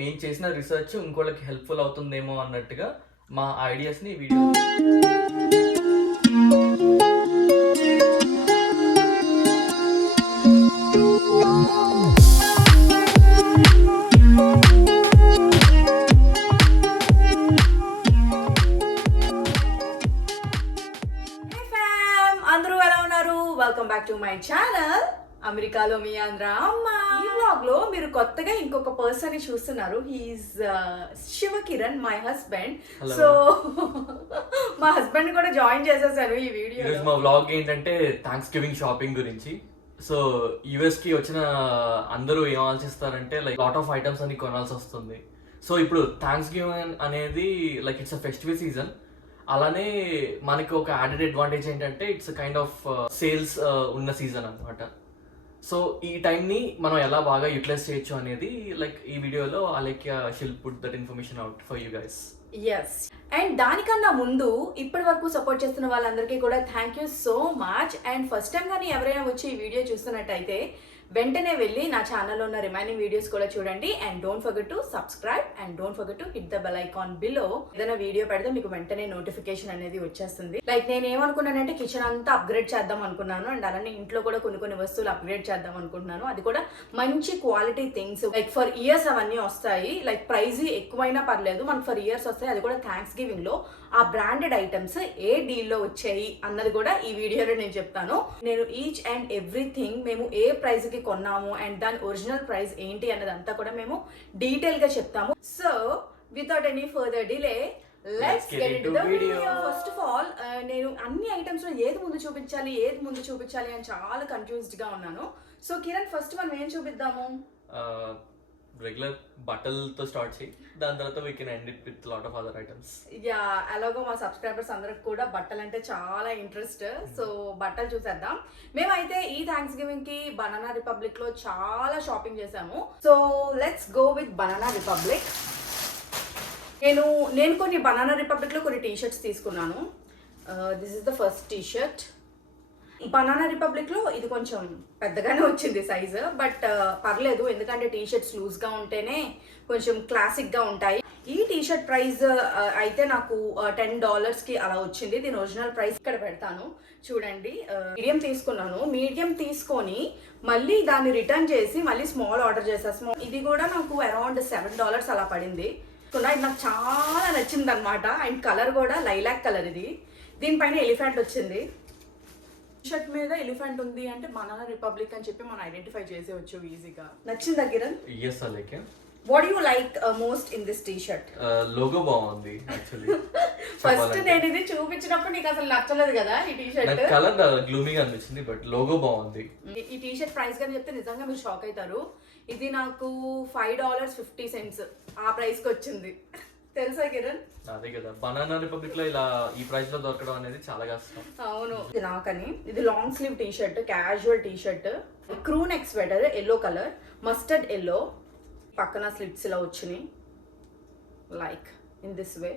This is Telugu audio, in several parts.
నేను చేసిన రీసెర్చ్ ఇంకోళ్ళకి హెల్ప్ఫుల్ అవుతుందేమో అన్నట్టుగా మా ఐడియాస్ని వీడియో. అందరూ ఎలా ఉన్నారు? Welcome back to my channel అమెరికాలో మీ ఆంధ్ర అమ్మ. ఈ వ్లాగ్ లో మీరు కొత్తగా ఇంకొక పర్సన్ ని చూస్తున్నారు. He is Shiva Kiran, my husband. So మా హస్బెండ్ కూడా జాయిన్ చేసేసాను ఈ వీడియో. మా వ్లాగ్ ఏంటంటే థ్యాంక్స్ గివింగ్ షాపింగ్ గురించి. సో యుఎస్ కి వచ్చిన అందరూ ఏం ఆలోచిస్తారంటే లైక్ లాట్ ఆఫ్ ఐటమ్స్ అని కొనాల్సి వస్తుంది. సో ఇప్పుడు థ్యాంక్స్ గివింగ్ అనేది like it's a festival season. అలానే మనకి ఒక యాడెడ్ అడ్వాంటేజ్ ఏంటంటే ఇట్స్ కైండ్ ఆఫ్ సేల్స్ ఉన్న సీజన్ అన్నమాట. సో ఈ టైంని మనం ఎలా బాగా యూటిలైజ్ చేయొచ్చు అనేది లైక్ ఈ వీడియోలో Alekhya shall put that information out for you guys. Yes, and దానికన్నా ముందు ఇప్పటి వరకు సపోర్ట్ చేస్తున్న వాళ్ళందరికీ కూడా thank you so much. And first time కానీ ఎవరైనా వచ్చి ఈ వీడియో చూస్తున్నట్టయితే వెంటనే వెళ్ళి నా ఛానల్లో ఉన్న రిమైనింగ్ వీడియోస్ కూడా చూడండి. And don't forget to subscribe and don't forget to hit the bell icon below. ఏదైనా వీడియో పెడితే మీకు వెంటనే నోటిఫికేషన్ అనేది వచ్చేస్తుంది. లైక్ నేను ఏమనుకున్నానంటే కిచెన్ అంతా అప్గ్రేడ్ చేద్దాం అనుకున్నాను. అండ్ అలానే ఇంట్లో కూడా కొన్ని వస్తువులు అప్గ్రేడ్ చేద్దాం అనుకుంటున్నాను. అది కూడా మంచి quality things, like for years అవన్నీ వస్తాయి. లైక్ ప్రైజ్ ఎక్కువైనా పర్లేదు, మనకు ఫర్ ఇయర్స్ వస్తాయి. అది కూడా థ్యాంక్స్ గివింగ్ లో ఆ బ్రాండెడ్ ఐటమ్స్ ఏ డీల్లో వచ్చాయి అన్నది కూడా ఈ వీడియోలో నేను చెప్తాను. నేను ఈచ్ అండ్ ఎవ్రీథింగ్ మేము ఏ ప్రైస్ కి కొన్నాము అండ్ దాని ఒరిజినల్ ప్రైస్ ఏంటి అన్నదంతా కూడా మేము డీటెయిల్ గా చెప్తాము. So without any further delay let's get into the video. First of all నేను అన్ని ఐటమ్స్ లో ఏది ముందు చూపించాలి అని చాలా కన్ఫ్యూజ్డ్ గా ఉన్నాను. సో కిరణ్, ఫస్ట్ మనం ఏం చూపిద్దాము? రెగ్యులర్ బట్టలతో స్టార్ట్ చేయి, దాని తర్వాత we can end it with lot of other items. Yeah, అలాగో మా సబ్స్క్రైబర్స్ అందరికి కూడా బట్టలు అంటే చాలా ఇంట్రెస్ట్. సో బట్టలు చూసేద్దాం. మేమైతే ఈ థ్యాంక్స్ గివింగ్ కి బనానా రిపబ్లిక్ లో చాలా షాపింగ్ చేసాము. So let's go with banana republic. నేను కొన్ని బనానా రిపబ్లిక్ లో కొన్ని టీ షర్ట్స్ తీసుకున్నాను. This is the first T shirt. Banana republic లో ఇది కొంచెం పెద్దగానే వచ్చింది సైజు, బట్ పర్లేదు, ఎందుకంటే టీ షర్ట్స్ లూజ్ గా ఉంటేనే కొంచెం క్లాసిక్ గా ఉంటాయి. ఈ టీ షర్ట్ ప్రైస్ అయితే నాకు $10 కి అలా వచ్చింది. దీని ఒరిజినల్ ప్రైస్ ఇక్కడ పెడతాను చూడండి. మీడియం తీసుకున్నాను. మీడియం తీసుకొని మళ్ళీ దాన్ని రిటర్న్ చేసి మళ్ళీ స్మాల్ ఆర్డర్ చేసా. ఇది కూడా నాకు అరౌండ్ $7 అలా పడింది. ఇది నాకు చాలా నచ్చింది అనమాట. అండ్ కలర్ కూడా లైలాక్ కలర్. ఇది దీనిపైన ఎలిఫెంట్ వచ్చింది. షర్ట్ మీద ఎలిఫెంట్ ఉంది అంటే బనానా రిపబ్లిక్ అని చెప్పి మనం ఐడెంటిఫై చేసేవచ్చు ఈజీగా. నచ్చిందా Kiran? yes Alekhya. What you like most in this T shirt? Logo బాగుంది యాక్చువల్లీ. ఫస్ట్ నేను ఇది చూపించినప్పుడు నీకు అసలు నచ్చలేదు కదా ఈ టీ షర్ట్. కలర్ గ్లూమీగా అనిపించింది, బట్ లోగో బాగుంది. ఈ టీ షర్ట్ ప్రైస్ గాని చెప్తే నిజంగా మీరు షాక్ అవుతారు. ఇది నాకు $5.50 ఆ ప్రైస్ కి వచ్చింది. తెలుసా కిరణ్? అదే కదా, బనానా రిపబ్లిక్ లో ఇలా ఈ ప్రైస్ లో దొరకడం అనేది చాలా కష్టం. అవును. ఇది నాకని ఇది long slew T shirt, casual T shirt, crew neck sweater, yellow colour, mustard yellow, పక్కన స్లిట్స్ ఇలా వచ్చినాయి like in this way.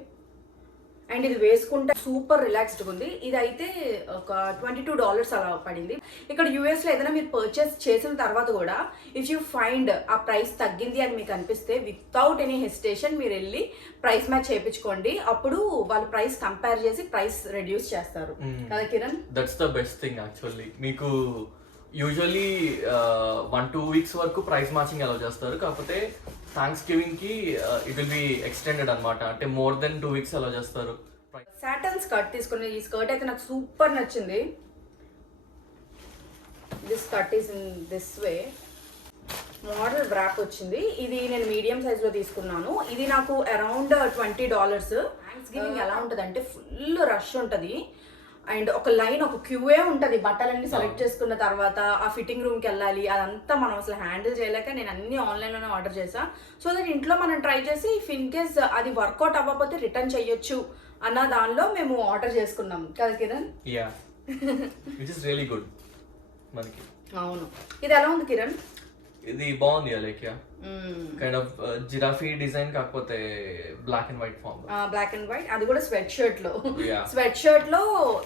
And ఇది వేసుకుంటే సూపర్ రిలాక్స్డ్గా ఉంది. ఇది అయితే ఒక $22 అలా పడింది. ఇక్కడ యూఎస్లో ఏదైనా మీరు పర్చేస్ చేసిన తర్వాత కూడా ఇఫ్ యూ ఫైండ్ ఆ ప్రైస్ తగ్గింది అని మీకు అనిపిస్తే వితౌట్ ఎనీ హెసిటేషన్ మీరు వెళ్ళి ప్రైస్ మ్యాచ్ చేయించుకోండి. అప్పుడు వాళ్ళు ప్రైస్ కంపేర్ చేసి ప్రైస్ రెడ్యూస్ చేస్తారు కదా Kiran? That's the best thing actually. మీకు యూజువల్లీ 1-2 weeks వరకు ప్రైస్ మ్యాచింగ్ అలౌ చేస్తారు. కాకపోతే థ్యాంక్స్ గివింగ్ కి ఇట్ విల్ బి ఎక్స్టెండెడ్ అనమాట. అంటే మోర్ దెన్ 2 weeks అలౌ చేస్తారు. సాటన్ స్కర్ట్ తీసుకున్న ఈ స్కర్ట్ అయితే నాకు సూపర్ నచ్చింది. This skirt is in this way. Model బ్రాప్ వచ్చింది. ఇది నేను మీడియం సైజ్ లో తీసుకున్నాను. ఇది నాకు అరౌండ్ $20. థ్యాంక్స్ గివింగ్ ఎలా ఉంటుంది అంటే ఫుల్ రష్ ఉంటుంది. అండ్ ఒక లైన్, ఒక క్యూఏ ఉంటుంది. బట్టలన్నీ సెలెక్ట్ చేసుకున్న తర్వాత ఆ ఫిట్టింగ్ రూమ్కి వెళ్ళాలి. అదంతా మనం అసలు హ్యాండిల్ చేయలేక నేను అన్ని ఆన్లైన్లోనే ఆర్డర్ చేసా. సో దట్ ఇంట్లో మనం ట్రై చేసి ఇఫ్ ఇన్ కేస్ అది వర్కౌట్ అవ్వకపోతే రిటర్న్ చెయ్యొచ్చు అన్న దానిలో మేము ఆర్డర్ చేసుకున్నాం కదా Kiran? Yeah, which is really good మనకి. అవును. ఇది ఎలా ఉంది కిరణ్? ఇది బాగుంది Alekhya. Kind of giraffe design, కాకపోతే black and white form. Black and white, అది కూడా స్వెట్ షర్ట్ లో. స్వెట్ షర్ట్ లో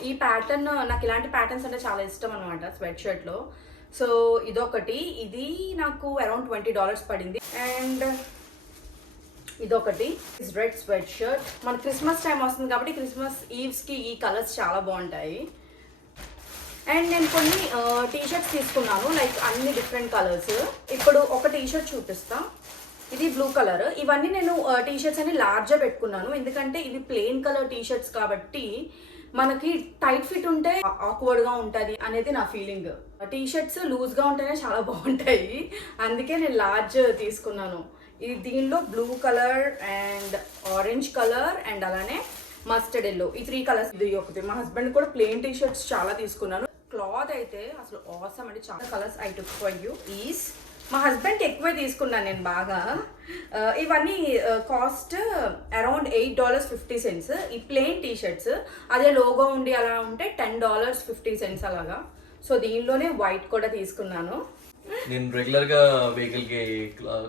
ఈ ప్యాటర్న్, నాకు ఇలాంటి ప్యాటర్న్స్ అంటే చాలా ఇష్టం అనమాట స్వెట్ షర్ట్ లో. సో ఇదొకటి. ఇది నాకు అరౌండ్ $20 పడింది. అండ్ ఇదొకటి రెడ్ స్వెట్ షర్ట్. మన క్రిస్మస్ టైం వస్తుంది కాబట్టి క్రిస్మస్ ఈవ్స్కి ఈ కలర్స్ చాలా బాగుంటాయి. అండ్ నేను కొన్ని టీ షర్ట్స్ తీసుకున్నాను, లైక్ అన్ని డిఫరెంట్ కలర్స్. ఇప్పుడు ఒక టీ షర్ట్ చూపిస్తా. ఇది బ్లూ కలర్. ఇవన్నీ నేను టీ షర్ట్స్ అన్ని లార్జ్గా పెట్టుకున్నాను, ఎందుకంటే ఇవి ప్లెయిన్ కలర్ టీ షర్ట్స్ కాబట్టి మనకి టైట్ ఫిట్ ఉంటే ఆక్వర్డ్గా ఉంటుంది అనేది నా ఫీలింగ్. టీ షర్ట్స్ లూజ్గా ఉంటేనే చాలా బాగుంటాయి, అందుకే నేను లార్జ్ తీసుకున్నాను. ఇది దీనిలో blue colour and orange colour and అలానే మస్టర్డ్ ఎల్లో, ఈ 3 కలర్స్. ఇది ఒకటి. మా హస్బెండ్ కూడా ప్లెయిన్ టీ షర్ట్స్ చాలా తీసుకున్నాను. క్లాత్ అయితే అసలు ఆసమ్ అండి. చాలా colours I took for you. Is మా హస్బెండ్కి ఎక్కువే తీసుకున్నాను నేను బాగా. ఇవన్నీ కాస్ట్ అరౌండ్ $8.50. ఈ ప్లెయిన్ టీ షర్ట్స్ అదే లోగో ఉండి అలా ఉంటే $10.50 అలాగా. సో దీనిలోనే వైట్ కూడా తీసుకున్నాను. నేను రెగ్యులర్ గా వెహికల్ కి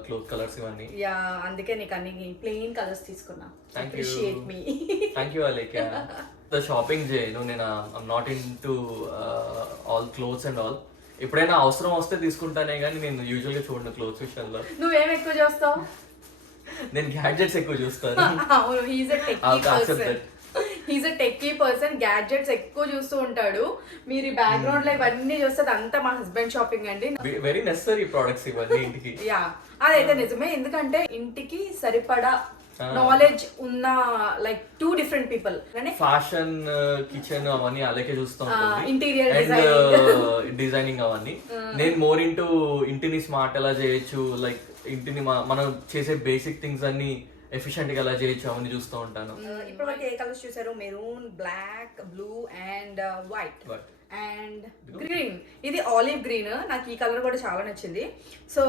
క్లోత్ కలర్స్ ఇవన్నీ. యా, అందుకే నీకు అన్ని ప్లెయిన్ కలర్స్ తీసుకున్నా. Thank you. Appreciate me. Thank you Alekhya. Shopping చేయను నేను. I'm not in to all clothes and all. ఎప్పుడైనా అవసరం వస్తే తీసుకుంటానే కానీ నేను యూజువల్ గా చూడను క్లోత్స్ విషయంలో. నువ్వేం ఎక్కువ చూస్తావు? నేను గ్యాడ్జెట్స్ ఎక్కువ చూస్తాను. అవును, he's a techie person. Gadgets ఎక్కువ చూస్తూ ఉంటాడు. మీరు ఈ బ్యాక్గ్రౌండ్ లో ఇవన్నీ చూస్తే అంతా మా హస్బెండ్ షాపింగ్ అండి. వెరీ నెసరీ ప్రొడక్ట్స్ ఇవన్నీ ఇంటికి. యా, అదైతే నిజమే. ఎందుకంటే ఇంటికి సరిపడా నాలెడ్జ్ ఉన్న like 2 different people. Fashion, kitchen అవన్నీ అలాగే చూస్తూ ఉంటుంది. ఇంటీరియర్ అండ్ డిజైనింగ్ అవన్నీ. నేను మోర్ ఇంటూ ఇంటిని స్మార్ట్ ఎలా చేయొచ్చు, లైక్ ఇంటిని మనం చేసే బేసిక్ థింగ్స్ అన్ని ఎఫిషియెంట్ గా ఎలా చేయొచ్చు అవన్నీ చూస్తూ ఉంటాను. ఇప్పుడు వరకు ఏ కలర్స్ చూసారు? Maroon, black, blue and white and green. ఇది ఆలివ్ గ్రీన్. నాకు ఈ కలర్ కూడా చాలా నచ్చింది. సో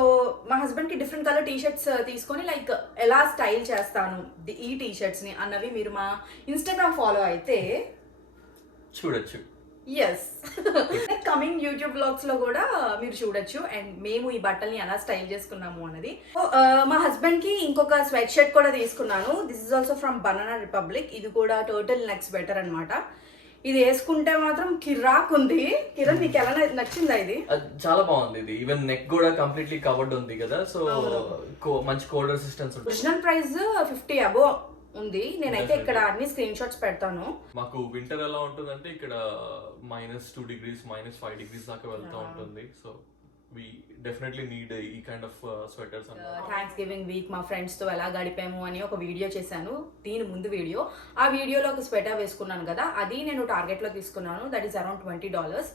మా హస్బెండ్ కి డిఫరెంట్ కలర్ టీ షర్ట్స్ తీసుకొని లైక్ ఎలా స్టైల్ చేస్తాను ఈ టీ షర్ట్స్ ని అన్నవి మీరు మా ఇన్స్టాగ్రామ్ ఫాలో అయితే చూడొచ్చు. ఎస్, కమింగ్ యూట్యూబ్ బ్లాగ్స్ లో కూడా మీరు చూడొచ్చు. అండ్ మేము ఈ బట్టల్ని ఎలా స్టైల్ చేసుకున్నాము అన్నది. మా హస్బెండ్ కి ఇంకొక స్వెట్ షర్ట్ కూడా తీసుకున్నాను. This is also from banana republic. ఇది కూడా టర్టిల్ నెక్ స్వెటర్ అన్నమాట. ఇది వేసుకుంటే మాత్రం కిరాక్ ఉంది. కిరణ్, నీకు ఎలా నచ్చిందా? ఇది చాలా బాగుంది. ఇది ఈవెన్ నెక్ కూడా కంప్లీట్లీ కవర్డ్ ఉంది కదా, సో మంచి కోల్డ్ రెసిస్టెన్స్ ఉంటుంది. ఒరిజినల్ ప్రైస్ 50 అబోవ్ ఉంది. నేనైతే ఇక్కడ అన్ని స్క్రీన్ షాట్స్ పెడతాను. మాకు వింటర్ ఎలా ఉంటుందంటే ఇక్కడ -2 degrees, -5 degrees దాకా వెళ్తూ ఉంటుంది. సో we definitely need ఈ kind of sweaters. Thanks giving week మా ఫ్రెండ్స్ తో ఎలా గడిపాము అని ఒక వీడియో చేశాను. దీని ముందు వీడియో, ఆ వీడియోలో ఒక స్వెటర్ వేసుకున్నాను కదా, అది నేను టార్గెట్ లో తీసుకున్నాను. That is around $20.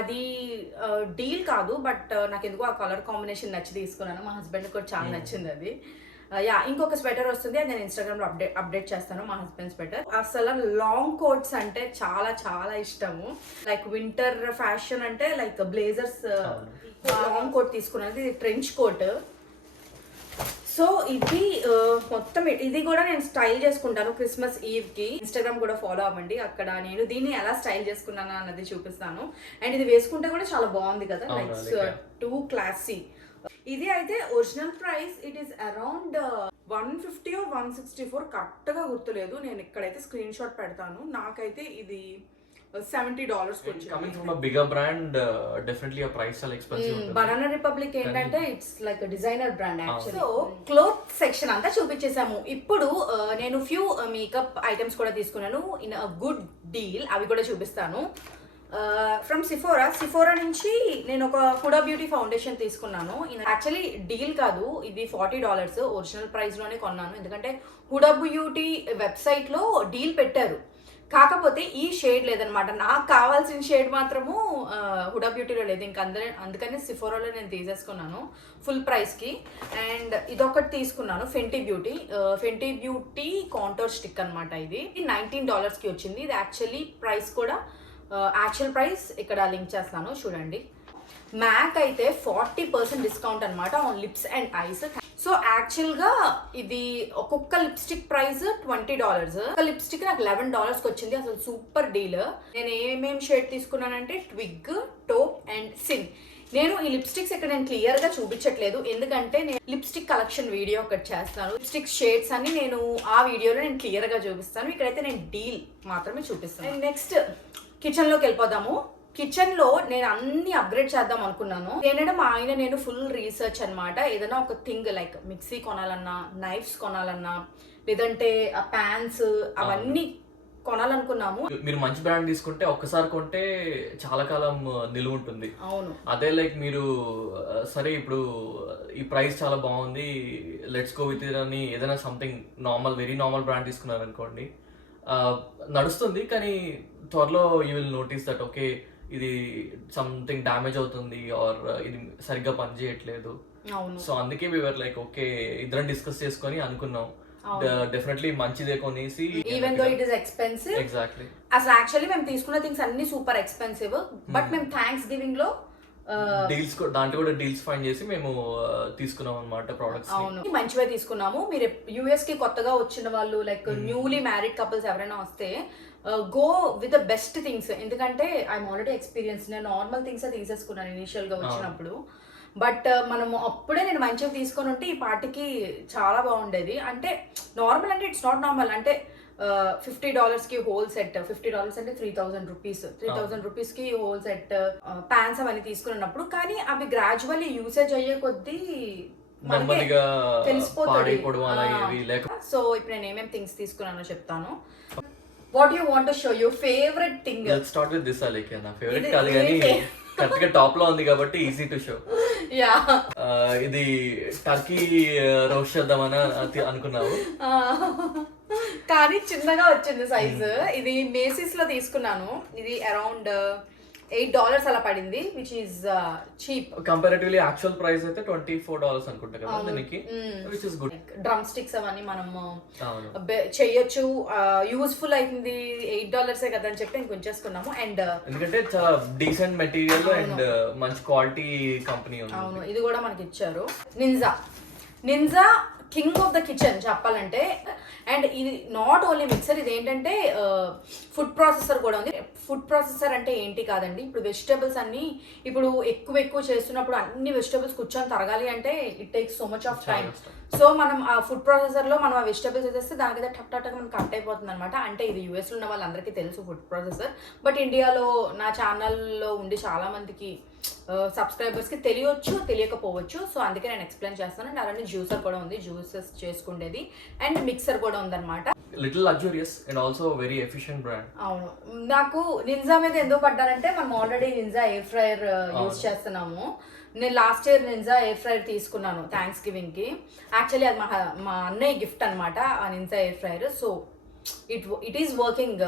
అది డీల్ కాదు, బట్ నాకు ఎందుకో ఆ కలర్ కాంబినేషన్ నచ్చి తీసుకున్నాను. మా హస్బెండ్ కూడా చాలా నచ్చింది అది. యా, ఇంకొక స్వెటర్ వస్తుంది, అది నేను ఇన్స్టాగ్రామ్ లో అప్డేట్ చేస్తాను. మా హస్బెండ్ స్వెటర్. అసలు లాంగ్ కోట్స్ అంటే చాలా చాలా ఇష్టము. లైక్ వింటర్ ఫ్యాషన్ అంటే లైక్ బ్లేజర్స్. లాంగ్ కోట్ తీసుకున్నది, ఇది ట్రెంచ్ కోట్. సో ఇది మొత్తం ఇది కూడా నేను స్టైల్ చేసుకుంటాను క్రిస్మస్ ఈవ్ కి. ఇన్స్టాగ్రామ్ కూడా ఫాలో అవ్వండి, అక్కడ నేను దీన్ని ఎలా స్టైల్ చేసుకున్నాను అన్నది చూపిస్తాను. అండ్ ఇది వేసుకుంటే కూడా చాలా బాగుంది కదా, లైక్ టూ క్లాసీ. ఇది అయితే original price it is around 150 or 164, correct గా గుర్తులేదు. నేను ఇక్కడైతే స్క్రీన్ షాట్ పెడతాను. నాకైతే ఇది $70 coming from a bigger brand, definitely ఆ ప్రైస్ చాలా ఎక్స్పెన్సివ్ ఉంటుంది. బనానా రిపబ్లిక్ ఏంటంటే it's like designer brand actually. So cloth section అంతా చూపించేసాము. ఇప్పుడు నేను ఫ్యూ మేకప్ ఐటమ్స్ కూడా తీసుకున్నాను ఇన్ అ గుడ్ డీల్, అవి కూడా చూపిస్తాను. ఫ్రమ్ సిఫోరా నుంచి నేను ఒక హుడా బ్యూటీ ఫౌండేషన్ తీసుకున్నాను. యాక్చువల్లీ డీల్ కాదు, ఇది $40. ఒరిజినల్ ప్రైస్ లోనే కొన్నాను, ఎందుకంటే హుడా బ్యూటీ వెబ్సైట్ లో డీల్ పెట్టారు. కాకపోతే ఈ షేడ్ లేదనమాట, నాకు కావాల్సిన షేడ్ మాత్రము హుడా బ్యూటీలో లేదు. ఇంకా అందుకని సిఫోరాలో నేను తీసేసుకున్నాను ఫుల్ ప్రైస్కి. అండ్ ఇదొకటి తీసుకున్నాను, ఫెంటీ బ్యూటీ కాంటోర్ స్టిక్ అనమాట. ఇది $19కి వచ్చింది. ఇది యాక్చువల్లీ ప్రైస్ కూడా యాక్చువల్ ప్రైస్ ఇక్కడ లింక్ చేస్తాను చూడండి. మ్యాక్ అయితే 40% డిస్కౌంట్ అనమాట on lips and ice. So యాక్చువల్గా ఇది ఒక్కొక్క లిప్స్టిక్ ప్రైస్ $20. ఒక లిప్స్టిక్ నాకు $11కి వచ్చింది. అసలు సూపర్ డీల్. నేను ఏమేమి షేడ్ తీసుకున్నానంటే ట్విగ్, టోప్ అండ్ సిన్. నేను ఈ లిప్స్టిక్స్ ఇక్కడ నేను క్లియర్ గా చూపించట్లేదు, ఎందుకంటే నేను లిప్స్టిక్ కలెక్షన్ వీడియో ఒకటి చేస్తాను. లిప్స్టిక్ షేడ్స్ అన్ని నేను ఆ వీడియోలో నేను క్లియర్ గా చూపిస్తాను. ఇక్కడైతే నేను డీల్ మాత్రమే చూపిస్తాను. నెక్స్ట్ కిచెన్ లోకి వెళ్ళిపోదాము. కిచెన్ లో నేను అన్ని అప్గ్రేడ్ చేద్దాం అనుకున్నాను. ఏంటంటే మా ఆయన నేను ఫుల్ రీసెర్చ్ అన్నమాట. ఏదైనా ఒక థింగ్ లైక్ మిక్సీ కొనాలన్నా, నైఫ్స్ కొనాలన్నా, లేదంటే ఆ ప్యాన్స్ అవన్నీ కొనాలనుకున్నాము. మీరు మంచి బ్రాండ్ తీసుకుంటే ఒక్కసారి కొంటే చాలా కాలం నిలువ ఉంటుంది. అవును. అదే లైక్ మీరు సరే ఇప్పుడు ఈ ప్రైస్ చాలా బాగుంది, లెట్స్ గో విత్ ఇట్ అని ఏదైనా something normal very normal brand తీసుకున్నారు అనుకోండి, నడుస్తుంది. కానీ త్వరలో you will notice that okay ఇది సంథింగ్ డ్యామేజ్ అవుతుంది ఆర్ ఇది సరిగ్గా పని చేయట్లేదు. సో అందుకే వీఆర్ లైక్ ఓకే ఇద్దరం డిస్కస్ చేసుకొని అనుకున్నాం డెఫినెట్లీ మంచిదే కొనేసి, even though it is expensive. Exactly. అసలు యాక్చువల్లీ మేము తీసుకున్న థింగ్స్ అన్ని సూపర్ ఎక్స్పెన్సివ్, బట్ మేము థ్యాంక్స్ గివింగ్ లో డీల్స్ దాంట్లో కూడా డీల్స్ ఫైండ్ చేసి మేము తీసుకున్నాం అన్నమాట ప్రొడక్ట్స్. అవును, మంచివే తీసుకున్నాము. మీరు యుఎస్ కి కొత్తగా వచ్చిన వాళ్ళు లైక్ న్యూలీ మ్యారీడ్ కపుల్స్ ఎవరైనా వస్తే go with the best things. ఎందుకంటే ఐఎమ్ ఆల్రెడీ ఎక్స్పీరియన్స్, నేను నార్మల్ థింగ్స్ తీసేసుకున్నాను ఇనిషియల్ గా వచ్చినప్పుడు. బట్ మనము అప్పుడే నేను మంచిగా తీసుకొని ఉంటే ఈ పార్టీకి చాలా బాగుండేది. అంటే నార్మల్ అంటే ఇట్స్ నాట్ నార్మల్, అంటే $50 కి హోల్ సెట్, $50 అంటే 3000 రూపీస్, 3000 రూపీస్ కి హోల్ సెట్ ప్యాన్స్ అవన్నీ తీసుకున్నప్పుడు. కానీ అవి గ్రాడ్యువల్లీ యూసేజ్ అయ్యే కొద్దీ తెలిసిపోతుంది. సో ఇప్పుడు నేను ఏమేమి థింగ్స్ తీసుకున్నానో చెప్తాను. What you want to show your favourite thing? Let's start with this. Alike నా ఫేవరెట్ కాదు కానీ కరెక్ట్ గా టాప్ లో ఉంది కాబట్టి ఈజీ టు షో. యా, ఇది టర్కీ రోస్ట్ చేద్దామని అనుకున్నావు కానీ చిన్నగా వచ్చింది సైజ్. ఇది మేసిస్ లో తీసుకున్నాను. ఇది అరౌండ్ $8 అలా పడింది, which is cheap. Comparatively actual price అయితే $24 అనుకుంటా కదా దీనికి, which is good. Drum sticks అవన్నీ మనం చెయ్యొచ్చు, యూస్ఫుల్ అవుతుంది. $8 కదా అని చెప్పి నేను ఉంచేసుకున్నాము. అండ్ ఎందుకంటే చాలా డీసెంట్ మెటీరియల్ అండ్ మంచి క్వాలిటీ కంపెనీ ఉంది. అవును, ఇది కూడా మనకి ఇచ్చారు. Ninja king of the kitchen చెప్పాలంటే. అండ్ ఇది నాట్ ఓన్లీ మిక్సర్, ఇది ఏంటంటే ఫుడ్ ప్రాసెసర్ కూడా ఉంది. ఫుడ్ ప్రాసెసర్ అంటే ఏంటి కాదండి, ఇప్పుడు వెజిటేబుల్స్ అన్ని ఇప్పుడు ఎక్కువ చేస్తున్నప్పుడు అన్ని వెజిటేబుల్స్ కూర్చొని తరగాలి అంటే it takes so much of time. So మనం ఆ ఫుడ్ ప్రాసెసర్ లో మనం ఆ వెజిటేబుల్స్ వేసేస్తే దానికైతే టక్ టక్ మనకి కట్ అయిపోతుంది అనమాట. అంటే ఇది యూఎస్ లో ఉన్న వాళ్ళందరికీ తెలుసు ఫుడ్ ప్రాసెసర్, బట్ ఇండియాలో నా ఛానల్లో ఉండి చాలా మందికి సబ్స్క్రైబర్స్ కి తెలియచ్చు, తెలియకపోవచ్చు. సో అందుకే నేను ఎక్స్ప్లెయిన్ చేస్తాను. అండ్ అలానే జ్యూసర్ కూడా ఉంది, జ్యూసెస్ చేసుకునేది, అండ్ మిక్సర్ కూడా ఉందన్నమాట. Little luxurious and also very efficient brand. అవును, నాకు నింజా మీద ఎందుకు పడ్డానంటే మనం already Ninja air fryer use చేస్తున్నాము. నేను last year Ninja air fryer తీసుకున్నాను థ్యాంక్స్ గివింగ్ కి. యాక్చువల్లీ అది మా అన్నయ్య గిఫ్ట్ అనమాట ఆ Ninja air fryer. So it is working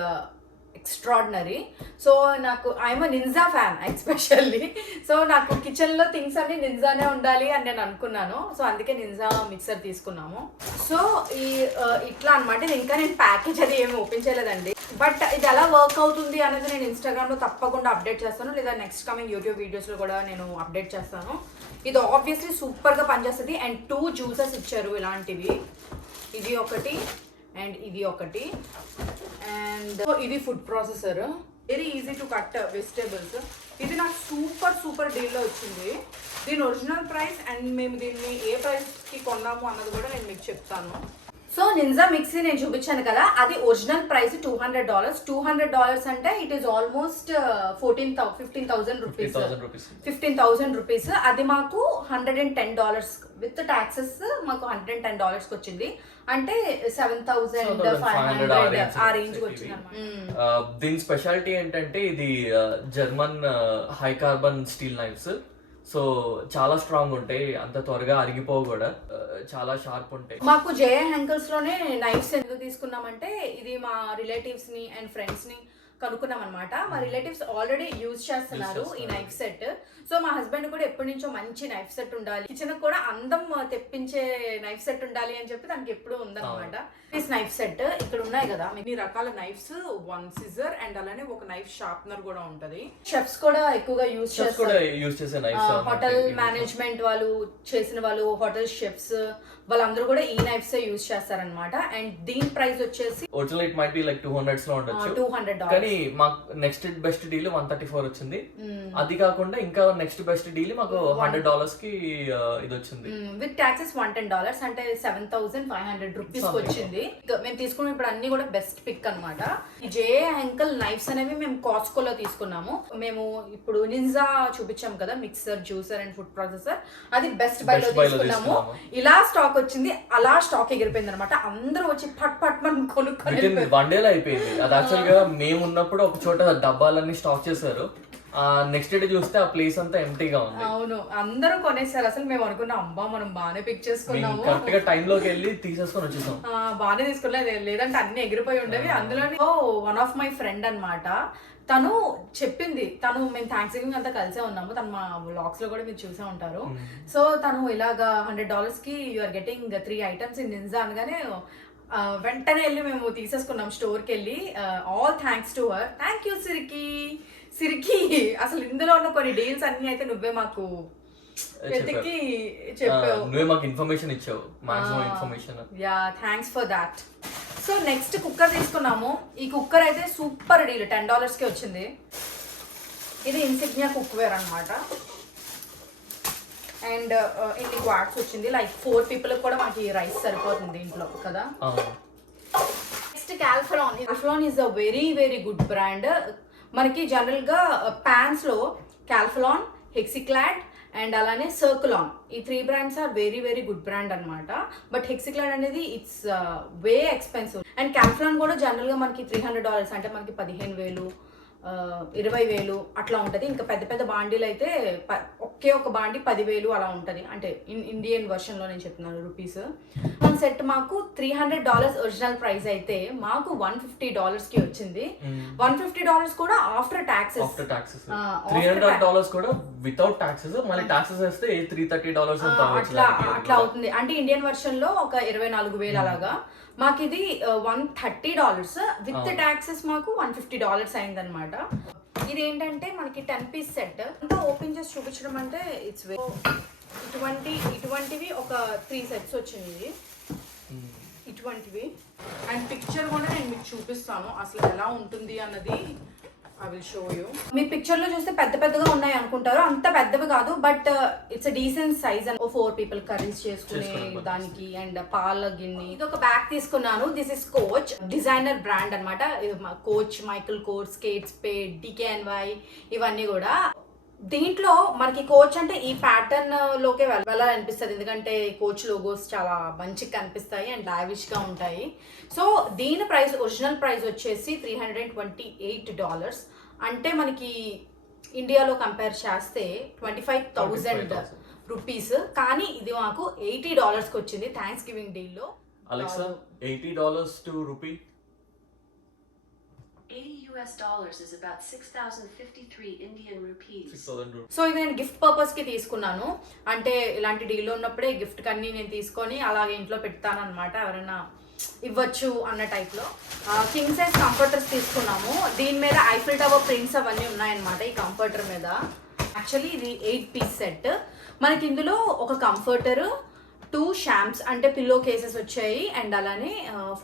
extraordinary. So నాకు I'm Ninja fan especially. So నాకు కిచెన్ లో థింగ్స్ అన్ని నింజానే ఉండాలి అని నేను అనుకున్నాను. సో అందుకే నింజా మిక్సర్ తీసుకున్నాము. సో ఈ ఇట్లా అనమాట. ఇది ఇంకా నేను ప్యాకేజ్ అది ఏమి ఓపెన్ చేయలేదండి, బట్ ఇది ఎలా వర్క్ అవుతుంది అనేది నేను ఇన్స్టాగ్రామ్ లో తప్పకుండా అప్డేట్ చేస్తాను, లేదా నెక్స్ట్ కమింగ్ యూట్యూబ్ వీడియోస్ లో కూడా నేను అప్డేట్ చేస్తాను. ఇది ఆబ్వియస్లీ సూపర్ గా పనిచేస్తుంది. అండ్ 2 జ్యూసెస్ ఇచ్చారు ఇలాంటివి, ఇది ఒకటి అండ్ ఇది ఒకటి. అండ్ ఇది food processor, very easy to cut vegetables. ఇది నాకు సూపర్ డీల్లో వచ్చింది. దీని ఒరిజినల్ ప్రైస్ అండ్ మేము దీన్ని ఏ ప్రైస్కి కొన్నాము అన్నది కూడా నేను మీకు చెప్తాను. సో నింజా మిక్సీ నేను చూపించాను కదా, అది ఒరిజినల్ ప్రైస్ $200. $200 అంటే it is almost 15,000 rupees. 15,000 rupees. అది మాకు $110 విత్ టాక్సెస్ మాకు $110 వచ్చింది. అంటే 7,500 ఆ రేంజ్ వచ్చింది. దీని స్పెషాలిటీ ఏంటంటే ఇది German high carbon steel knifes. So చాలా స్ట్రాంగ్ ఉంటాయి, అంత త్వరగా అరిగిపోవు కూడా, చాలా షార్ప్ ఉంటాయి. మాకు జయ హ్యాంకల్స్ లోనే నైఫ్స్ ఎందుకు తీసుకున్నామంటే ఇది మా రిలేటివ్స్ ని అండ్ ఫ్రెండ్స్ ని కనుక్కున్నాం అనమాట. మా రిలేటివ్స్ ఆల్రెడీ యూజ్ చేస్తున్నారు ఈ నైఫ్ సెట్. సో మా హస్బెండ్ కూడా ఎప్పటి నుంచో మంచి నైఫ్ సెట్ ఉండాలి, కిచెన్ కూడా అందం తెప్పించే నైఫ్ సెట్ ఉండాలి అని చెప్పి దానికి ఎప్పుడు ఉందన్నమాట. నైఫ్ సెట్ ఇక్కడ ఉన్నాయి కదా, ఇన్ని రకాల నైఫ్స్, 1 సిజర్ అండ్ అలానే ఒక నైఫ్ షార్ప్నర్ కూడా ఉంటది. షెఫ్స్ కూడా ఎక్కువగా యూజ్ చేస్తారు. హోటల్ మేనేజ్మెంట్ వాళ్ళు చేసిన వాళ్ళు, హోటల్ షెఫ్స్, వాళ్ళందరూ కూడా ఈ నైఫ్స్ యూజ్ చేస్తారనమాట. అండ్ దీని ప్రైస్ వచ్చేసి original it might be like 200s లో ఉండొచ్చు, $200. కానీ మాకు నెక్స్ట్ బెస్ట్ డీల్ 134 వచ్చింది. అది కాకుండా ఇంకా నెక్స్ట్ బెస్ట్ డీల్ మాకు $100 కి ఇది వచ్చింది. విత్ టాక్సెస్ $110 అంటే 7,500 రూపీస్ వచ్చింది. మేము తీసుకున్న ఇప్పుడు అన్ని కూడా బెస్ట్ పిక్ అనమాట. జే అంకల్ నైఫ్స్ అనేవి మేము కాస్కోలో తీసుకున్నాము. మేము ఇప్పుడు నింజా చూపించాం కదా, mixer, juicer and food processor, అది బెస్ట్ బై లో తీసుకున్నాము. ఇలా స్టాక్ వచ్చింది, అలా స్టాక్ ఎగిరిపోయింది అనమాట. అందరూ వచ్చి పట్ పట్ మనం కొనుక్కొని 1 day అయిపోయింది. అది యాక్చువల్ గా మేము ఉన్నప్పుడు ఒక చోట డబ్బాలన్నీ స్టాక్ చేశారు, నెక్స్ట్ డే చూస్తే ఆ ప్లేస్ అంతా ఎంటీగా ఉంది. అవును, అందరూ కొనేసారు. అసలు మేము అనుకున్నాం అబ్బా మనం బాగానే పిక్ చేసుకున్నాము, కరెక్ట్ గా టైం లోకి వెళ్ళి తీసేసుకొని వచ్చేసాం. బాగానే తీసుకున్నా, లేదంటే అన్ని ఎగిరిపోయి ఉండేవి. అందులోని వన్ ఆఫ్ మై ఫ్రెండ్ అన్నమాట, తను చెప్పింది, తను మేము థ్యాంక్స్ గివింగ్ అంతా కలిసే ఉన్నాము, తను మా వ్లాగ్స్ లో కూడా మీరు చూసే ఉంటారు. సో తను ఇలాగా $100 కి you're getting 3 items in Ninja అనగానే వెంటనే వెళ్ళి మేము తీసేసుకున్నాం స్టోర్కి వెళ్ళి. All thanks to her. Thank you సిరికి. అసలు ఇందులో ఉన్న కొన్ని డీల్స్ అన్ని అయితే నువ్వే మాకు వెతికి చెప్పావు, నువ్వే మాకు ఇన్ఫర్మేషన్ ఇచ్చావు, maximum information. Yeah, thanks for that. So next cooker తీసుకున్నాము. ఈ కుక్కర్ అయితే సూపర్ డీల్, $10 కి వచ్చింది. ఇది ఇన్సిగ్నియా కుక్వేర్ అనమాట. అండ్ ఇన్ని క్వాట్స్ వచ్చింది, లైక్ 4 people కూడా మనకి రైస్ సరిపోతుంది ఇంట్లో కదా. Next Calphalon is a very very good brand. మనకి జనరల్ గా ప్యాన్స్ లో క్యాల్ఫలాన్, హెక్సిక్లాడ్ అండ్ అలానే సర్కులాన్, ఈ 3 brands are very very good brand అనమాట. బట్ హెక్సిక్లాడ్ అనేది it's way expensive. And Calphalon కూడా జనరల్ గా మనకి $300 అంటే మనకి 15,000 20,000 అట్లా ఉంటుంది. ఇంకా పెద్ద పెద్ద బాండీలు అయితే ఒకే ఒక బాండీ 10,000 అలా ఉంటుంది. అంటే ఇండియన్ వర్షన్ లో నేను చెప్తున్నాను రూపీస్. వన్ సెట్ మాకు $300 ఒరిజినల్ ప్రైస్ అయితే మాకు $150 కి వచ్చింది. $150 కూడా ఆఫ్టర్ టాక్సెస్. $300 కూడా వితౌట్ టాక్సెస్, మళ్ళీ టాక్సెస్ వేస్తే $330 అట్లా అవుతుంది. అంటే ఇండియన్ వర్షన్ లో ఒక 24,000 అలాగా. మాకు ఇది $130 విత్ ట్యాక్సెస్ మాకు $150 అయిందనమాట. ఇది ఏంటంటే మనకి 10 piece సెట్ అంతా ఓపెన్ చేసి చూపించడం అంటే ఇట్స్ ఇటువంటివి ఒక 3 sets వచ్చింది ఇటువంటివి. అండ్ పిక్చర్ కూడా నేను మీకు చూపిస్తాను అసలు ఎలా ఉంటుంది అన్నది. I will show you. మీ పిక్చర్ లో చూస్తే పెద్ద పెద్దగా ఉన్నాయి అనుకుంటారు, అంత పెద్దవి కాదు. But it's decent size and 4 people curries చేసుకునే దానికి. అండ్ పాల గిన్నె. ఇది ఒక బ్యాగ్ తీసుకున్నాను. This is Coach designer brand అనమాట. Coach, Michael Kors, Kate Spade, DKNY ఇవన్నీ కూడా. దీంట్లో మనకి కోచ్ అంటే ఈ ప్యాటర్న్ లోకే వెళ్ళాలనిపిస్తుంది, ఎందుకంటే కోచ్ లోగోస్ చాలా మంచిగా కనిపిస్తాయి అండ్ లావిష్ గా ఉంటాయి. సో దీని ప్రైస్ ఒరిజినల్ ప్రైస్ వచ్చేసి $328. అంటే మనకి ఇండియాలో కంపేర్ చేస్తే 25,000 రూపీస్. కానీ ఇది మాకు $80 కి వచ్చింది థ్యాంక్స్ గివింగ్ డీల్ లో. Alexa, $80 to rupee $80 is about 6,053 Indian rupees. 6,000 rupees. So ఇది నేను గిఫ్ట్ పర్పస్ కి తీసుకున్నాను. అంటే ఇలాంటి డీల్ ఉన్నప్పుడే గిఫ్ట్ కన్నీ నేను తీసుకొని అలాగే ఇంట్లో పెడతాను అనమాట, ఎవరైనా ఇవ్వచ్చు అన్న టైప్ లో. కింగ్ సైజ్ కంఫర్టర్స్ తీసుకున్నాము. దీని మీద ఐఫిల్ టవర్ ప్రింట్స్ అవన్నీ ఉన్నాయన్నమాట ఈ కంఫర్టర్ మీద. యాక్చువల్లీ ఇది 8 piece సెట్. మనకి ఇందులో ఒక కంఫర్టర్, 2 షాంప్స్ అంటే పిల్లో కేసెస్ వచ్చాయి అండ్ అలానే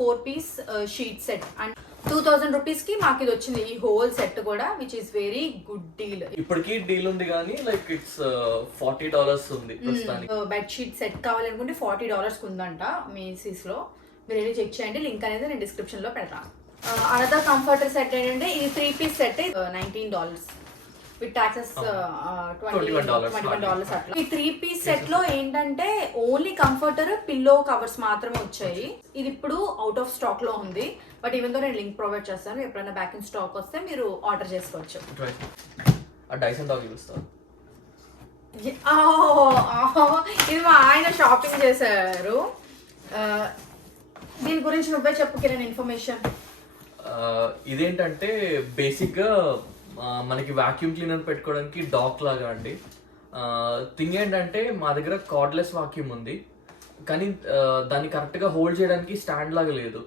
4 piece sheet set. And 2,000 rupees కి మాకు ఇది వచ్చింది ఈ హోల్ సెట్ కూడా, which is very good deal. ఇప్పటికీ డీల్ ఉంది కానీ లైక్ ఇట్స్ $40 ఉంది ప్రస్తుతానికి. బెడ్ షీట్ సెట్ కావాలనుకుంటే $40 ఉందంట మేసీస్ లో. మీరు వెళ్ళి చెక్ చేయండి, లింక్ అనేది నేను డిస్క్రిప్షన్ లో పెడతాను. అనదర్ కంఫర్టర్ సెట్ ఏంటంటే ఇది 3 piece సెట్, $19 విత్ టాక్సెస్ $21 అట్లా. ఈ 3 piece సెట్ లో ఏంటంటే ఓన్లీ కంఫర్టర్, పిల్లో కవర్స్ మాత్రమే వచ్చాయి. ఇది ఇప్పుడు అవుట్ ఆఫ్ స్టాక్ లో ఉంది. బట్ ఈవెన్ దో నేను లింక్ ప్రొవైడ్ చేస్తాను, ఎప్పుడైనా బ్యాక్ ఇన్ స్టాక్ వస్తే మీరు ఆర్డర్ చేసుకోవచ్చు. డైసన్ డాగ్ చూస్తాను. ఇది మా ఆయన షాపింగ్ చేశారు. దీని గురించి నువ్వే చెప్పు కిరణ్ ఇన్ఫర్మేషన్. ఇదేంటంటే బేసిక్ గా మనకి వాక్యూమ్ క్లీనర్ పెట్టుకోవడానికి డాక్ లాగా అండి. థింగ్ ఏంటంటే మా దగ్గర కార్డ్లెస్ వాక్యూమ్ ఉంది, కానీ దాన్ని కరెక్ట్గా హోల్డ్ చేయడానికి స్టాండ్ లాగా లేదు.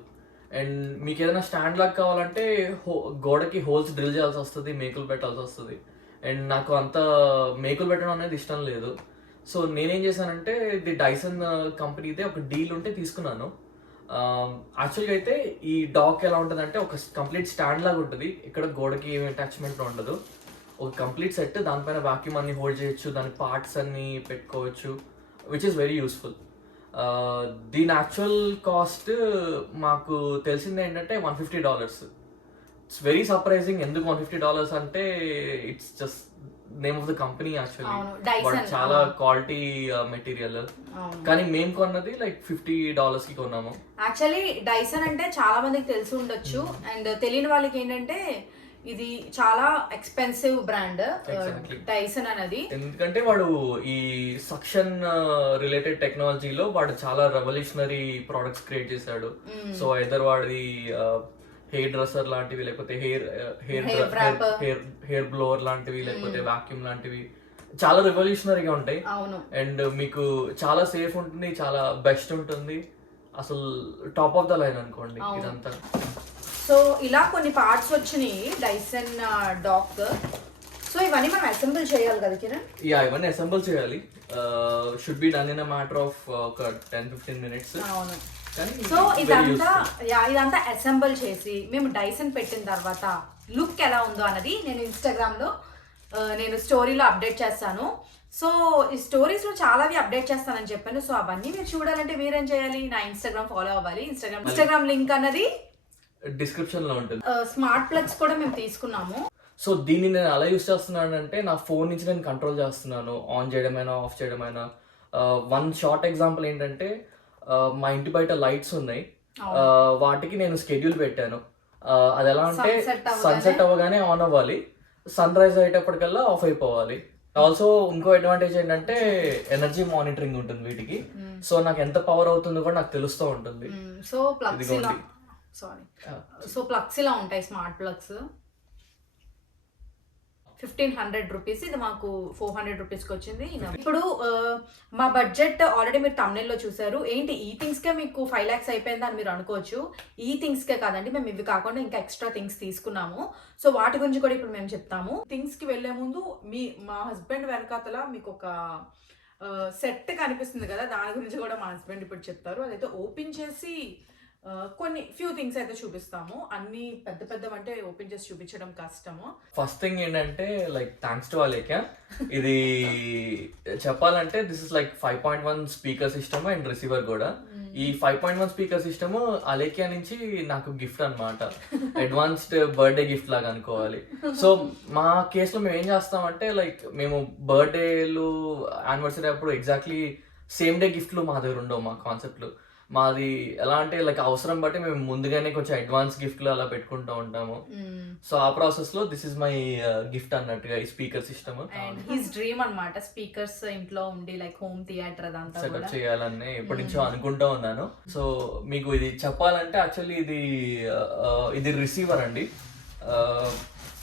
అండ్ మీకు ఏదైనా స్టాండ్ లాగా కావాలంటే గోడకి హోల్స్ డ్రిల్ చేయాల్సి వస్తుంది, మేకులు పెట్టాల్సి వస్తుంది. అండ్ నాకు అంత మేకులు పెట్టడం అనేది ఇష్టం లేదు. సో నేనేం చేశానంటే ఇది డైసన్ కంపెనీదే ఒక డీల్ ఉంటే తీసుకున్నాను. యాక్చువల్గా అయితే ఈ డాక్ ఎలా ఉంటుందంటే ఒక కంప్లీట్ స్టాండ్ లాగా ఉంటుంది, ఇక్కడ గోడకి ఏమి అటాచ్మెంట్ ఉండదు, ఒక కంప్లీట్ సెట్, దానిపైన వాక్యూమ్ అన్ని హోల్డ్ చేయొచ్చు, దాని పార్ట్స్ అన్ని పెట్టుకోవచ్చు, విచ్ ఇస్ వెరీ యూస్ఫుల్. దీని యాక్చువల్ కాస్ట్ మాకు తెలిసింది ఏంటంటే $150. It's very surprising. ఎందుకు $150 అంటే it's just name of the company actually, but చాలా క్వాలిటీ మెటీరియల్. కానీ మేము కొన్నది లైక్ $50 కి కొన్నాము. యాక్చువల్లీ డైసన్ అంటే చాలా మందికి తెలిసి ఉండొచ్చు, అండ్ తెలియని వాళ్ళకి ఏంటంటే ఇది చాలా ఎక్స్పెన్సివ్ బ్రాండ్ డైసన్ అనేది. ఎందుకంటే వాడు ఈ సక్షన్ రిలేటెడ్ టెక్నాలజీలో వాడు చాలా రెవల్యూషనరీ ప్రొడక్ట్స్ క్రియేట్ చేశాడు. సో ఐదర్ వాడి హెయిర్ డ్రెస్సర్ లాంటివి, లేకపోతే హెయిర్ బ్లోవర్ లాంటివి, లేకపోతే వాక్యూమ్ లాంటివి చాలా రెవల్యూషనరీగా ఉంటాయి. అండ్ మీకు చాలా సేఫ్ ఉంటుంది, చాలా బెస్ట్ ఉంటుంది, అసలు టాప్ ఆఫ్ ద లైన్ అనుకోండి ఇదంతా. సో ఇలా కొన్ని పార్ట్స్ వచ్చినాయి డైసన్ డాక్. సో ఇవన్నీ మనం అసెంబుల్ చేయాలి కదా కిరణ్? యా, ఇవన్నీ అసెంబుల్ చేయాలి. Should be done in a matter of ఒక 10-15 minutes. అవును. సో ఇదంతా అసెంబుల్ చేసి మేము డైసన్ పెట్టిన తర్వాత లుక్ ఎలా ఉందో అన్నది నేను ఇన్స్టాగ్రామ్ లో నేను స్టోరీలో అప్డేట్ చేస్తాను. సో ఈ స్టోరీస్ లో చాలావి అప్డేట్ చేస్తానని చెప్పాను. సో అవన్నీ మీరు చూడాలంటే మీరేం చేయాలి, నా ఇన్స్టాగ్రామ్ ఫాలో అవ్వాలి. ఇన్స్టాగ్రామ్ లింక్ అన్నది డిస్క్రిప్షన్ లో ఉంటుంది. స్మార్ట్ ప్లగ్స్ కూడా మేము తీసుకున్నాము. సో దీన్ని నేను ఎలా యూస్ చేస్తున్నాను అంటే నా ఫోన్ నుంచి నేను కంట్రోల్ చేస్తున్నాను, ఆన్ చేయడమైనా ఆఫ్ చేయడమైనా. వన్ షార్ట్ ఎగ్జాంపుల్ ఏంటంటే మా ఇంటి బయట లైట్స్ ఉన్నాయి, వాటికి నేను స్కెడ్యూల్ పెట్టాను. అది ఎలా అంటే సన్సెట్ అవ్వగానే ఆన్ అవ్వాలి, సన్ రైజ్ అయ్యేటప్పటికల్లా ఆఫ్ అయిపోవాలి. ఆల్సో ఇంకో అడ్వాంటేజ్ ఏంటంటే ఎనర్జీ మానిటరింగ్ ఉంటుంది వీటికి. సో నాకు ఎంత పవర్ అవుతుందో కూడా నాకు తెలుస్తూ ఉంటుంది. సో ప్లగ్స్ ఇలా ఉంటాయి, స్మార్ట్ ప్లగ్స్. 1500 రూపీస్, ఇది మాకు 400 రూపీస్కి వచ్చింది. ఇప్పుడు మా బడ్జెట్ ఆల్రెడీ మీరు తమిళలో చూసారు. ఏంటి ఈ థింగ్స్కే మీకు 5 lakhs అయిపోయింది అని మీరు అనుకోవచ్చు. ఈ థింగ్స్కే కాదండి, మేము ఇవి కాకుండా ఇంకా ఎక్స్ట్రా థింగ్స్ తీసుకున్నాము. సో వాటి గురించి కూడా ఇప్పుడు మేము చెప్తాము. థింగ్స్కి వెళ్ళే ముందు మా హస్బెండ్ వెనకాతల మీకు ఒక సెట్ కనిపిస్తుంది కదా, దాని గురించి కూడా మా హస్బెండ్ ఇప్పుడు చెప్తారు. అదైతే ఓపెన్ చేసి కొన్ని ఫ్యూ థింగ్స్ అయితే చూపిస్తాము. అన్ని పెద్ద పెద్దవి అంటే ఓపెన్ చేసి చూపించడం కష్టము. ఫస్ట్ థింగ్ ఏంటంటే లైక్ థ్యాంక్స్ టు అలేఖ్య, ఇది చెప్పాలంటే this is like 5.1 speaker system and receiver కూడా. ఈ 5.1 స్పీకర్ సిస్టమ్ అలేఖ్య నుంచి నాకు గిఫ్ట్ అన్నమాట, అడ్వాన్స్డ్ బర్త్డే గిఫ్ట్ లాగా అనుకోవాలి. సో మా కేసులో మేము ఏం చేస్తామంటే లైక్ మేము బర్త్డేలు యానివర్సరీ అప్పుడు ఎగ్జాక్ట్లీ సేమ్ డే గిఫ్ట్లు మా దగ్గర ఉండవు. మా కాన్సెప్ట్లు మాది ఎలా అంటే లైక్ అవసరం బట్టి మేము ముందుగానే కొంచెం అడ్వాన్స్ గిఫ్ట్లు అలా పెట్టుకుంటూ ఉంటాము. సో ఆ ప్రాసెస్ లో దిస్ ఇస్ మై గిఫ్ట్ అన్నట్టుగా ఈ స్పీకర్ సిస్టమ్. హిస్ డ్రీమ్ అన్నమాట, స్పీకర్స్ ఇంట్లో ఉండి లైక్ హోమ్ థియేటర్ అదంతా సెటప్ చేయాలని ఎప్పటి నుంచో అనుకుంటూ ఉన్నాను. సో మీకు ఇది చెప్పాలంటే యాక్చువల్లీ ఇది రిసీవర్ అండి.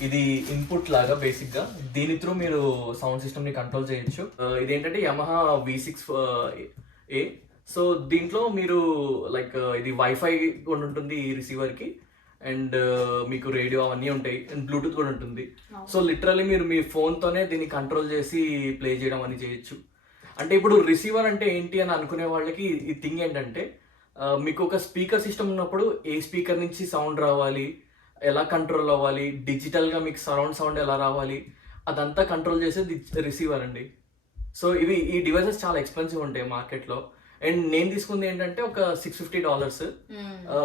ఇది ఇన్పుట్ లాగా బేసిక్ గా, దీని త్రూ మీరు సౌండ్ సిస్టమ్ ని కంట్రోల్ చేయొచ్చు. ఇదేంటంటే Yamaha V6A. సో దీంట్లో మీరు లైక్ ఇది వైఫై కూడా ఉంటుంది ఈ రిసీవర్ కి, అండ్ మీకు రేడియో అవన్నీ ఉంటాయి, అండ్ బ్లూటూత్ కూడా ఉంటుంది. సో లిటరల్లీ మీరు మీ ఫోన్ తోనే దీన్ని కంట్రోల్ చేసి ప్లే చేయడం అని చేయొచ్చు. అంటే ఇప్పుడు రిసీవర్ అంటే ఏంటి అని అనుకునే వాళ్ళకి ఈ థింగ్ ఏంటంటే మీకు ఒక స్పీకర్ సిస్టమ్ ఉన్నప్పుడు ఏ స్పీకర్ నుంచి సౌండ్ రావాలి, ఎలా కంట్రోల్ అవ్వాలి, డిజిటల్ గా మీకు సరౌండ్ సౌండ్ ఎలా రావాలి, అదంతా కంట్రోల్ చేసేది రిసీవర్ అండి. సో ఈ డివైసెస్ చాలా ఎక్స్పెన్సివ్ ఉంటాయి మార్కెట్లో. అండ్ నేను తీసుకుంది ఏంటంటే ఒక $650,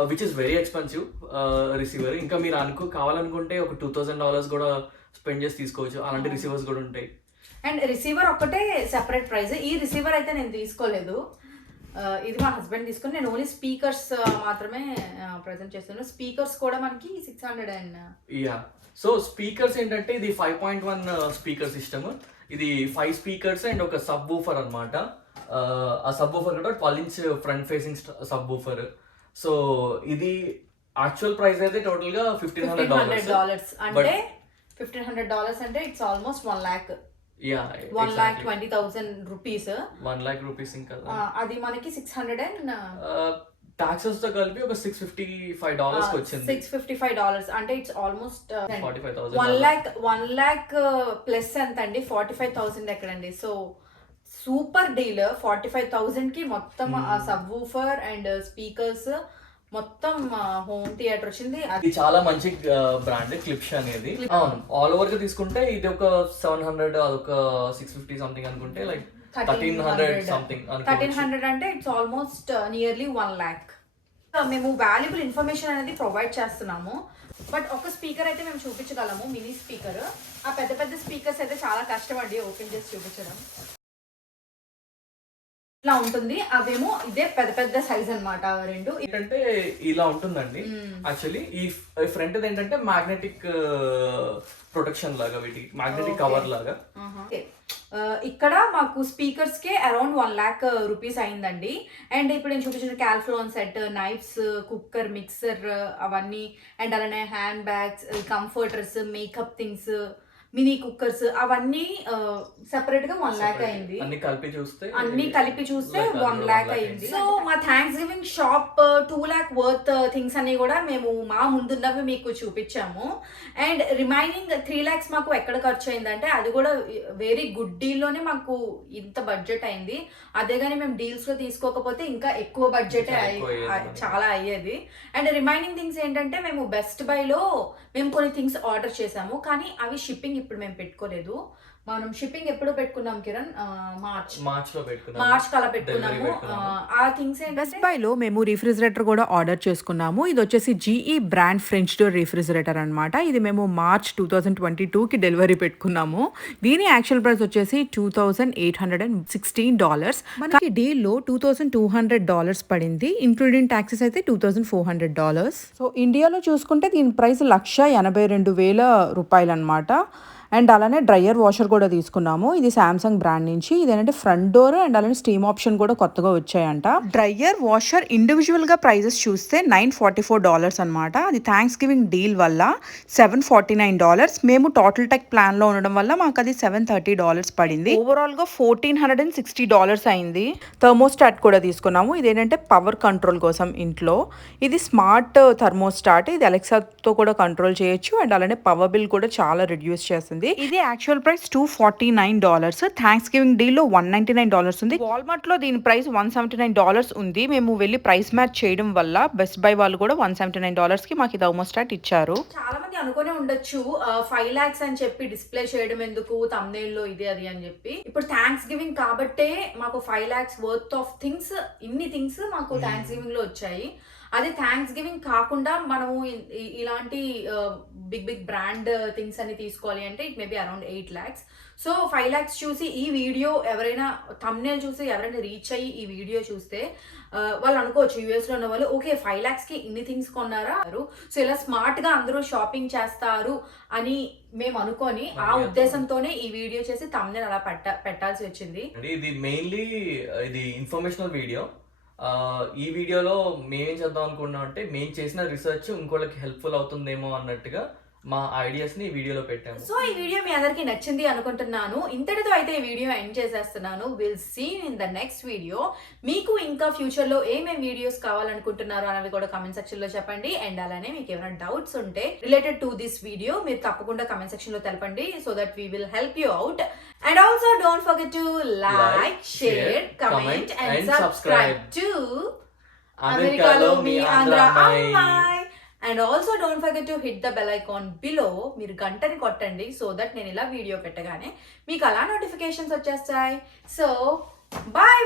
which is very expensive receiver. ఇంకా మీరు కావాలనుకుంటే ఒక $2000 కూడా స్పెండ్ చేసి తీసుకోవచ్చు, అలాంటి రిసీవర్స్ కూడా ఉంటాయి. అండ్ రిసీవర్ ఒక్కటే సెపరేట్ ప్రైస్. ఈ రిసీవర్ అయితే నేను తీసుకోలేదు, ఇది మా హస్బెండ్ తీసుకుని, నేను ఓన్లీ స్పీకర్స్ మాత్రమే ప్రజెంట్ చేస్తున్నాను. స్పీకర్స్ కూడా మనకి 600 అండ్ యా. సో స్పీకర్స్ ఏంటంటే ఇది 5.1 స్పీకర్ సిస్టమ్. ఇది 5 స్పీకర్స్ అండ్ ఒక సబ్ వూఫర్ అనమాట. ఆ సబ్ వూఫర్ కూడా 12 inch front facing sub woofer. So ఇది యాక్చువల్ ప్రైస్ అయితే టోటల్ గా $1,500. అంటే $1,500 అంటే it's almost 1 lakh. Yeah, 1,20,000 rupees. 1 lakh rupees. ఇంకా అది మనకి 600 అండ్ టాక్సెస్ తో కలిపి ఒక $655 వచ్చింది. $655 అంటే ఇట్స్ ఆల్మోస్ట్ 45,000. 1 lakh ప్లస్ ఎంత అండి, 45,000 ఎక్కడండి. So super deal. 45,000కి మొత్తం ఆ సబ్ వూఫర్ అండ్ స్పీకర్స్ మొత్తం హోమ్ థియేటర్ వచ్చింది. ఇది చాలా మంచి బ్రాండ్ క్లిప్స్ అనేది. అవును, ఆల్ ఓవర్ గా తీసుకుంటే ఇది ఒక 700, అదొక 650 సంథింగ్ అనుకుంటే లైక్ 1300 సంథింగ్. 1300 అంటే ఇట్స్ ఆల్మోస్ట్ నియర్లీ 1 lakh. మేము వాల్యుబుల్ ఇన్ఫర్మేషన్ అనేది ప్రొవైడ్ చేస్తున్నాము. బట్ ఒక స్పీకర్ అయితే మేము చూపించగలము, మినీ స్పీకర్. ఆ పెద్ద పెద్ద స్పీకర్స్ అయితే చాలా కష్టం అండి ఓపెన్ చేసి చూపించడం. ఇట్లా ఉంటుంది. అవేమో ఇదే పెద్ద పెద్ద సైజ్ అన్నమాట. రెండు ఏంటంటే ఇలా ఉంటుందండి. యాక్చువల్లీ ఈ ఫ్రంట్ ఏంటంటే మ్యాగ్నెటిక్ ప్రొటెక్షన్ లాగా, వీటికి మ్యాగ్నెటిక్ కవర్ లాగా. ఇక్కడ మాకు స్పీకర్స్ కే అరౌండ్ 1 lakh రూపీస్ అయిందండి. అండ్ ఇప్పుడు నేను చూపించిన క్యాల్ఫ్లోన్ సెట్, నైఫ్స్, కుక్కర్, మిక్సర్ అవన్నీ, అండ్ అలానే hand bags, comforters, makeup things, mini cookers అవన్నీ సెపరేట్ గా 1 lakh అయింది. అన్ని కలిపి చూస్తే 1 lakh అయింది. సో మా thanks giving shop 2 lakh worth things అన్ని కూడా మేము మా ముందున్నవి మీకు చూపించాము. అండ్ రిమైనింగ్ 3 lakhs మాకు ఎక్కడ ఖర్చు అయిందంటే అది కూడా వెరీ గుడ్ డీల్ లోనే మాకు ఇంత బడ్జెట్ అయింది. అదే కానీ మేము డీల్స్ లో తీసుకోకపోతే ఇంకా ఎక్కువ బడ్జెట్ చాలా అయ్యేది. అండ్ రిమైనింగ్ థింగ్స్ ఏంటంటే మేము బెస్ట్ బై లో మేము కొన్ని థింగ్స్ ఆర్డర్ చేసాము, కానీ అవి షిప్పింగ్ ఇప్పుడు మేము పెట్టుకోలేదు. మనం షిప్పింగ్ ఎప్పుడు పెట్టుకున్నాం కిరణ్? మార్చ్ కలా పెట్టుకున్నాము. ఆ థింగ్స్ బెస్ట్ బై లో మేము రిఫ్రిజిరేటర్ కూడా ఆర్డర్ చేసుకున్నాము. ఇది వచ్చేసి GE brand French door refrigerator అనమాట. ఇది మేము మార్చ్ 2022కి డెలివరీ పెట్టుకున్నాము. దీని యాక్చువల్ ప్రైస్ వచ్చేసి $2,816. మనకి డీల్ లో $2,200 పడింది. ఇంక్లూడింగ్ ట్యాక్సెస్ అయితే $2,400. సో ఇండియాలో చూసుకుంటే దీని ప్రైస్ $182,000 అనమాట. అండ్ అలానే డ్రయర్ వాషర్ కూడా తీసుకున్నాము. ఇది శాంసంగ్ బ్రాండ్ నుంచి. ఇదేంటంటే ఫ్రంట్ డోర్ అండ్ అలానే స్టీమ్ ఆప్షన్ కూడా కొత్తగా వచ్చాయంట. డ్రయర్ వాషర్ ఇండివిజువల్ గా ప్రైజెస్ చూస్తే $944 అనమాట. అది థ్యాంక్స్ గివింగ్ డీల్ వల్ల $749. మేము టోటల్ టెక్ ప్లాన్ లో ఉండడం వల్ల మాకు అది $730 పడింది. ఓవరాల్ గా $1,460 అయింది. థర్మోస్టాట్ కూడా తీసుకున్నాము. ఇదేంటంటే పవర్ కంట్రోల్ కోసం ఇంట్లో. ఇది స్మార్ట్ థర్మోస్టాట్. ఇది అలెక్సాతో కూడా కంట్రోల్ చేయొచ్చు. అండ్ అలానే పవర్ బిల్ కూడా చాలా రిడ్యూస్ చేస్తుంది. ఇది actual price $249. Thanks giving deal లో $199 ఉంది. వాల్మార్ట్ లో దీని ప్రైస్ $179 ఉంది. మేము వెళ్ళి ప్రైస్ మ్యాచ్ చేయడం వల్ల బెస్ట్ బై వాళ్ళు కూడా $179 కి మాకు థర్మోస్టాట్ ఇచ్చారు. చాలా మంది అనుకునే ఉండొచ్చు 5 lakhs అని చెప్పి డిస్ప్లే చేయడం ఎందుకు, thumbnail లో ఇది అది అని చెప్పి. ఇప్పుడు థ్యాంక్స్ గివింగ్ కాబట్టే మాకు 5 lakhs వర్త్ ఆఫ్ థింగ్స్, ఇన్ని థింగ్స్ మాకు థ్యాంక్స్ గివింగ్ లో వచ్చాయి. అదే థ్యాంక్స్ గివింగ్ కాకుండా మనము ఇలాంటి బిగ్ బ్రాండ్ థింగ్స్ అన్ని తీసుకోవాలి అంటే it may be around 8 lakhs. So 5 lakhs చూసి ఈ వీడియో ఎవరైనా thumbnail చూసి ఎవరైనా రీచ్ అయ్యి ఈ వీడియో చూస్తే వాళ్ళు అనుకోవచ్చు యూఎస్ లో ఉన్న వాళ్ళు, ఓకే 5 lakhs కి ఇన్ని థింగ్స్ కొన్నారా, సో ఇలా స్మార్ట్ గా అందరూ షాపింగ్ చేస్తారు అని మేము అనుకొని ఆ ఉద్దేశంతోనే ఈ వీడియో చేసి thumbnail అలా పెట్టాల్సి వచ్చింది. ఇది మెయిన్లీ ఇది ఇన్ఫర్మేషనల్ వీడియో. ఈ వీడియోలో మేమేం చేద్దాం అనుకున్నాం అంటే మేము చేసిన రీసెర్చ్ ఇంకోళ్ళకి హెల్ప్ఫుల్ అవుతుందేమో అన్నట్టుగా మా ఐడియాస్ ని ఈ వీడియోలో పెట్టాము. సో ఈ వీడియో మీ అందరికి నచ్చింది అనుకుంటున్నాను. ఇంతటితో అయితే ఈ వీడియో ఎండ్ చేసేస్తున్నాను. Will see in the next video. మీకు ఇంకా ఫ్యూచర్ లో ఏమేమి వీడియోస్ కావాలనుకుంటున్నారో అనేవి కూడా కమెంట్ సెక్షన్ లో చెప్పండి. అండ్ అలానే మీకు ఏమైనా డౌట్స్ ఉంటే రిలేటెడ్ టు దిస్ వీడియో మీరు తప్పకుండా కమెంట్ సెక్షన్ లో తెలపండి, so that we will help you out. And also don't forget to like, share, comment and subscribe to అమెరికాలో మీ ఆంధ్ర అమ్మాయి. And also don't forget to hit the bell icon below. మీరు గంటని కొట్టండి, సో దట్ నేను ఇలా వీడియో పెట్టగానే మీకు అలా నోటిఫికేషన్స్ వచ్చేస్తాయి. So bye.